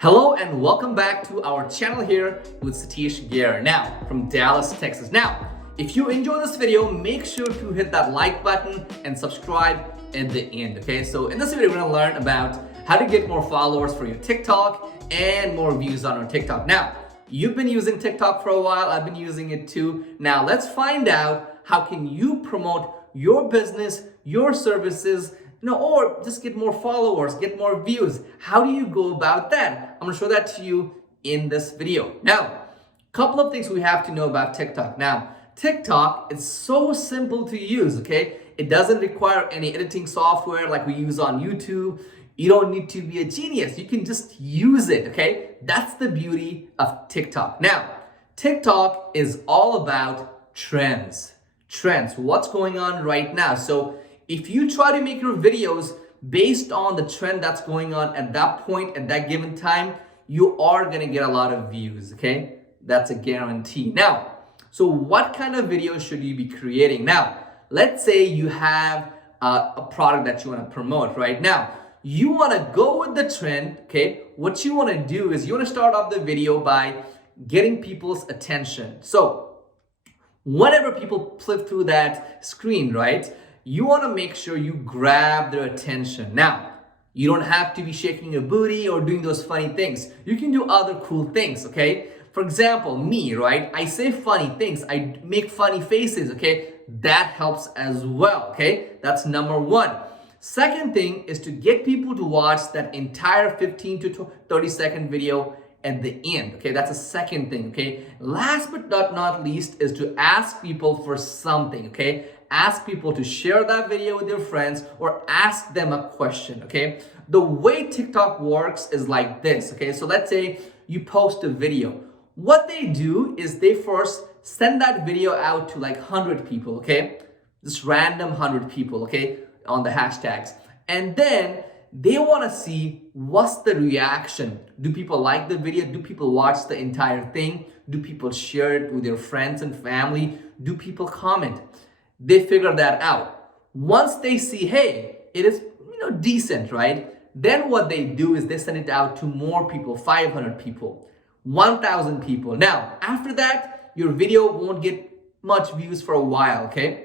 Hello and welcome back to our channel here with Satish Gear now from Dallas, Texas. Now, if you enjoy this video, make sure to hit that like button and subscribe at the end, okay? So in this video, we're gonna learn about how to get more followers for your TikTok and more views on our TikTok. Now, you've been using TikTok for a while, I've been using it too. Now, let's find out how can you promote your business, your services, or just get more followers, get more views. How do you go about that? I'm gonna show that to you in this video. Now, a couple of things we have to know about TikTok. Now, TikTok is so simple to use, okay? It doesn't require any editing software like we use on YouTube. You don't need to be a genius. You can just use it, okay? That's the beauty of TikTok. Now, TikTok is all about trends. Trends, what's going on right now. So if you try to make your videos based on the trend that's going on at that point, at that given time, you are gonna get a lot of views, okay? That's a guarantee. Now, so what kind of videos should you be creating? Now, let's say you have a product that you wanna promote right now. You wanna go with the trend, okay? What you wanna do is you wanna start off the video by getting people's attention. So, whenever people flip through that screen, right? You want to make sure you grab their attention. Now, you don't have to be shaking your booty or doing those funny things. You can do other cool things, okay? For example, me, right? I say funny things. I make funny faces, okay? That helps as well, okay? That's number one. Second thing is to get people to watch that entire 15 to 30 second video at the end, okay? That's a second thing, okay? Last but not least is to ask people for something, okay? Ask people to share that video with their friends or ask them a question, okay? The way TikTok works is like this, okay? So let's say you post a video. What they do is they first send that video out to like 100 people, okay? Just random 100 people, okay? On the hashtags. And then they want to see what's the reaction. Do people like the video? Do people watch the entire thing? Do people share it with their friends and family? Do people comment? They figure that out. Once they see, hey, it is decent, right? Then what they do is they send it out to more people, 500 people, 1,000 people. Now, after that, your video won't get much views for a while, okay?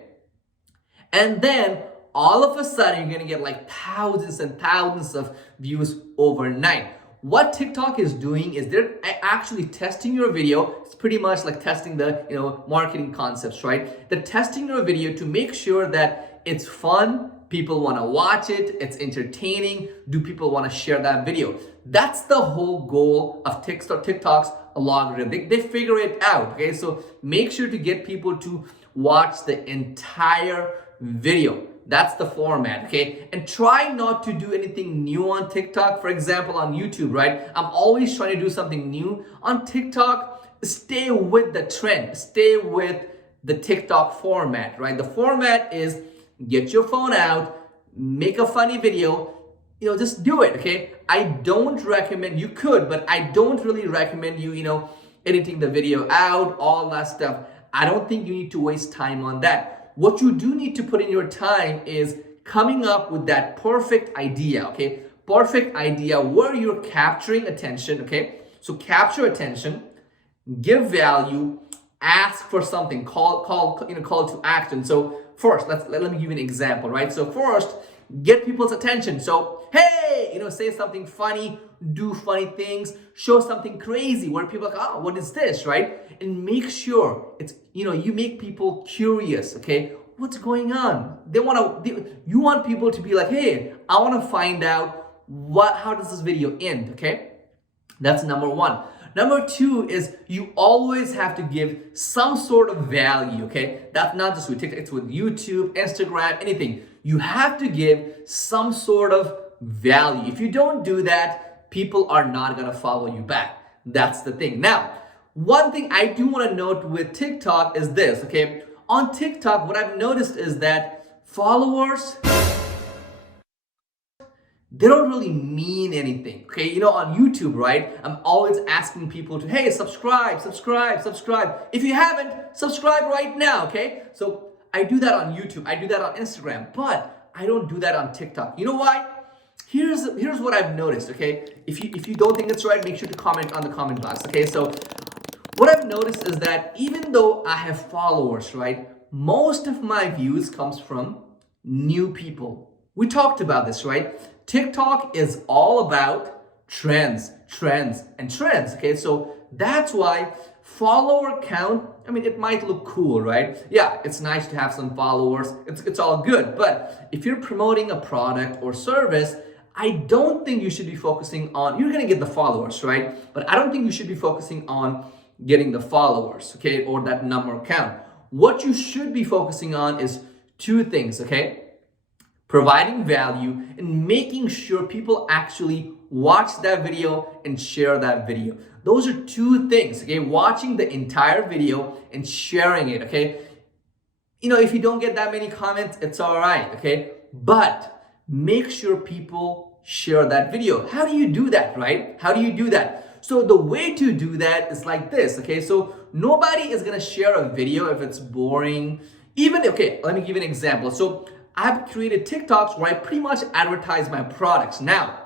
And then all of a sudden, you're gonna get like thousands and thousands of views overnight. What TikTok is doing is they're actually testing your video. It's pretty much like testing the marketing concepts, right? They're testing your video to make sure that it's fun, people want to watch it, it's entertaining. Do people want to share that video? That's the whole goal of TikTok's algorithm. They figure it out, okay? So make sure to get people to watch the entire video. That's the format, okay? And try not to do anything new on TikTok. For example, on YouTube, right? I'm always trying to do something new. On TikTok, stay with the trend. Stay with the TikTok format, right? The format is get your phone out, make a funny video, just do it, okay? I don't recommend, you could, but I don't really recommend you, editing the video out, all that stuff. I don't think you need to waste time on that. What you do need to put in your time is coming up with that perfect idea, okay? Perfect idea where you're capturing attention, okay? So capture attention, give value, ask for something, call to action. So first, let me give you an example, right? So first, get people's attention. So, hey, say something funny, do funny things, show something crazy where people are like, oh, what is this, right? And make sure it's, you make people curious, okay? What's going on? You want people to be like, hey, I want to find out how does this video end, okay? That's number one. Number two is you always have to give some sort of value, okay? That's not just with TikTok, it's with YouTube, Instagram, anything. You have to give some sort of value. If you don't do that, people are not gonna follow you back. That's the thing. Now, one thing I do want to note with TikTok is this, okay? On TikTok, what I've noticed is that followers, they don't really mean anything, okay? On YouTube, right? I'm always asking people to, hey, subscribe. If you haven't, subscribe right now, okay? So I do that on YouTube. I do that on Instagram, but I don't do that on TikTok. You know why? here's what I've noticed, okay? If you don't think it's right, make sure to comment on the comment box, okay? So what I've noticed is that even though I have followers, right, most of my views comes from new people. We talked about this, right? TikTok is all about trends, okay? So that's why follower count, I mean, it might look cool, right? Yeah, it's nice to have some followers. It's all good. But if you're promoting a product or service, I don't think you should be focusing on, you're going to get the followers, right? But I don't think you should be focusing on getting the followers, okay? Or that number count. What you should be focusing on is two things, okay? Providing value and making sure people actually watch that video and share that video. Those are two things, okay? Watching the entire video and sharing it, okay? You know, if you don't get that many comments, it's all right, okay? But make sure people share that video. How do you do that, right? How do you do that? So the way to do that is like this, okay? So nobody is gonna share a video if it's boring. Even, okay, let me give you an example. So I've created TikToks where I pretty much advertise my products. Now,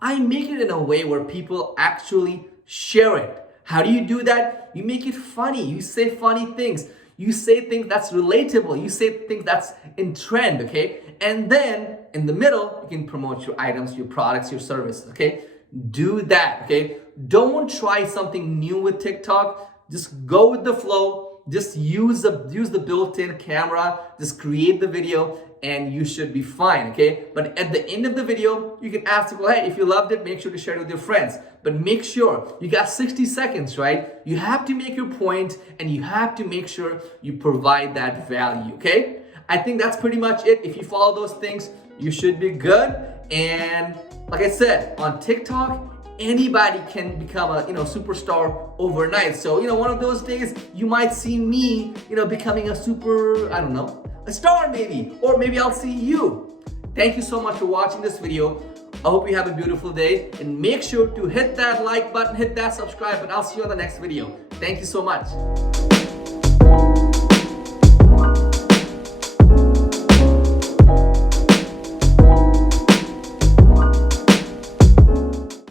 I make it in a way where people actually share it. How do you do that? You make it funny. You say funny things. You say things that's relatable. You say things that's in trend, okay? And then in the middle, you can promote your items, your products, your services, okay? Do that, okay? Don't try something new with TikTok. Just go with the flow. Just use the built-in camera. Just create the video and you should be fine, okay? But at the end of the video, you can ask people, hey, if you loved it, make sure to share it with your friends. But make sure, you got 60 seconds, right? You have to make your point and you have to make sure you provide that value, okay? I think that's pretty much it. If you follow those things, you should be good. And like I said, on TikTok, anybody can become a superstar overnight. So one of those days you might see me becoming a super, I don't know, a star maybe, or maybe I'll see you. Thank you so much for watching this video. I hope you have a beautiful day and make sure to hit that like button, hit that subscribe, and I'll see you on the next video. Thank you so much.